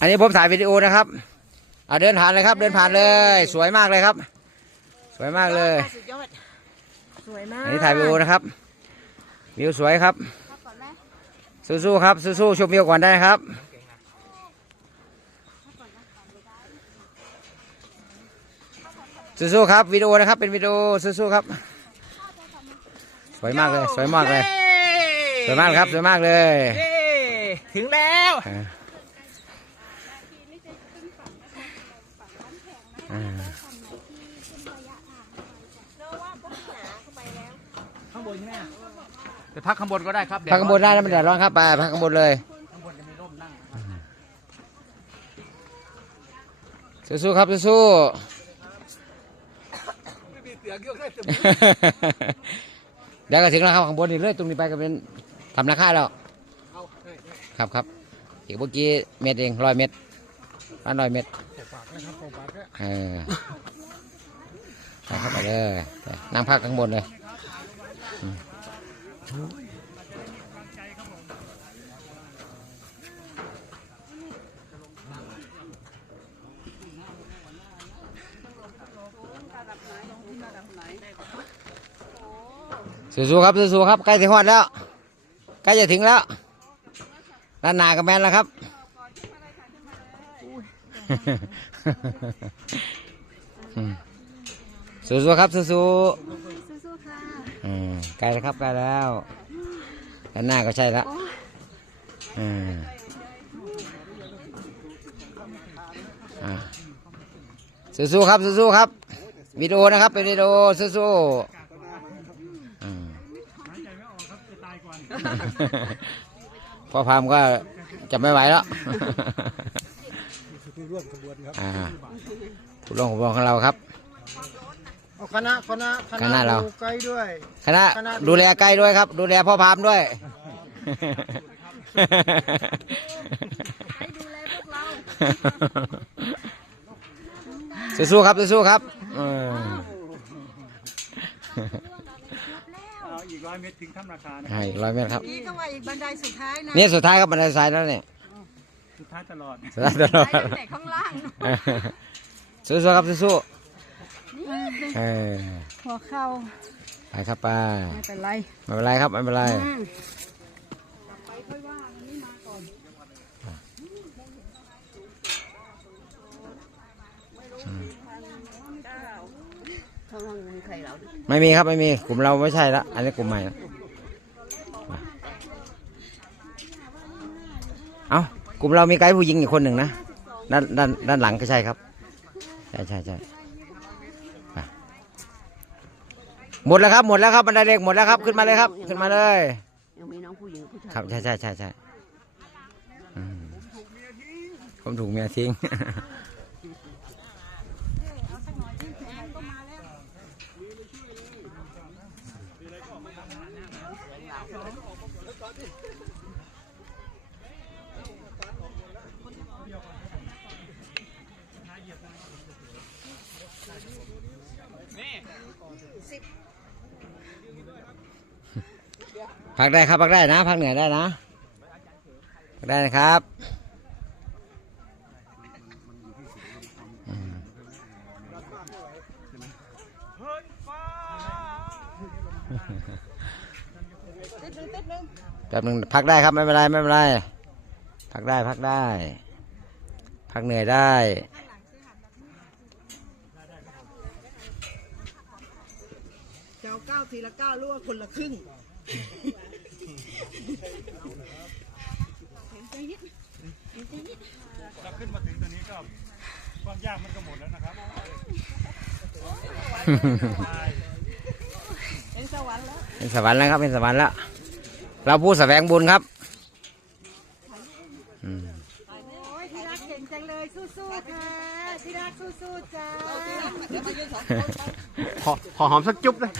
อันนี้ผมถ่ายวิดีโอนะครับอะเดินผ่านเลยครับ เดินผ่านเลย สวยมากเลยครับ สวยมากเลยสุดยอดสวยมากอันนี้ถ่ายวิดีโอนะครับวิวสวยครับสู้ๆครับสู้ๆชมวิวก่อนได้ครับสู้ๆครับวิดีโอนะครับเป็นวิดีโอสู้ๆครับ สวยมากเลย สวยมากเลย สวยมากครับ สวยมากเลยเย้ถึงแล้ว อ่าอ่า ข้างบนใช่ไหมไปพักข้างบนก็ได้ครับพักข้างบนได้นะมันแดดร้อนครับไปพักข้างบนเลยข้างบนจะมีร่มนั่งสู้ๆครับสู้ไม่มีเสือเกี่ยวกับๆเดี๋ยวก็ถึงแล้วครับข้างบนนี่เลยตรงนี้ไปก็เป็นทำราคาแล้วเอาได้ได้ครับครับอีกเมื่อกี้เม็ดเองร้อยเม็ดพันร้อยเม็ดปากนะครับปากแล้วเออไปเข้าไปเลยไปนั่งพักข้างบนเลยอืม สู้ๆครับสู้ๆครับใกล้ถึงฮอดแล้วใกล้จะถึงแล้วด้านหน้ากับแมนแล้วครับสู้ๆครับสู้สู้ๆค่ะๆ อืมใกล้แล้วครับใกล้แล้วด้านหน้าก็ใช่แล้วอืมอ่าสู้ๆครับสู้ๆครับวิดีโอนะครับเป็นวิดีโอสู้ๆอืมพ่อพามก็จะไม่ไหวแล้วร่วมขบวนครับ อ่าผู้ร่วมขบวนของเราครับ เอาคณะคณะคณะเรา ดูไกด์ด้วย คณะดูแลไกลด้วยครับ ดูแลพ่อพามด้วย ให้ดูแลพวกเรา สู้ๆครับสู้ๆครับเออเอาอีกร้อยเมตรถึงถ้ำนาคานะให้อีกร้อยเมตรครับ นี่ก็ว่าอีกบันไดสุดท้ายนะนี่สุดท้ายครับบันไดทรายแล้วเนี่ยสุดท้ายตลอด สุดท้ายตลอด ไปตั้งแต่ข้างล่าง สู้ๆครับสู้ๆ เออหัวเข่าไปครับไปไม่เป็นไรไม่เป็นไรครับไม่เป็นไรอืมข้างล่างมีใครเราดิไม่มีครับไม่มีกลุ่มเราไม่ใช่ละอันนี้กลุ่มใหม่ละมาเอากลุ่มเรามีไกด์ผู้หญิงอีกคนหนึ่งนะด้านด้านด้านหลังก็ใช่ครับใช่ใช่ใช่ไป หมดแล้วครับหมดแล้วครับบันไดเล็กหมดแล้วครับขึ้นมาเลยครับ ขึ้นมาเลยยังมีน้องผู้หญิงผู้ชายครับใช่ใช่ใช่ใช่อืมผมถูกเมียทิ้ง พักได้ครับพักได้นะ พักเหนื่อยได้นะพักได้นะครับแป๊บนึงพักได้ครับไม่เป็นไรไม่เป็นไรพักได้พักได้ พักเหนื่อยได้เจ้าเก้าทีละเก้าหรือว่าคนละครึ่ง เราขึ้นมาถึงตรงนี้ก็ความยากมันก็หมดแล้วนะครับเป็นสวรรค์แล้วเป็นสวรรค์แล้วครับเป็นสวรรค์แล้วเราผู้แสวงบุญครับอืมโอ้ยที่รักเก่งจังเลยสู้ๆค่ะที่รักสู้ๆจ้าขอขอหอมสักจุ๊บเลย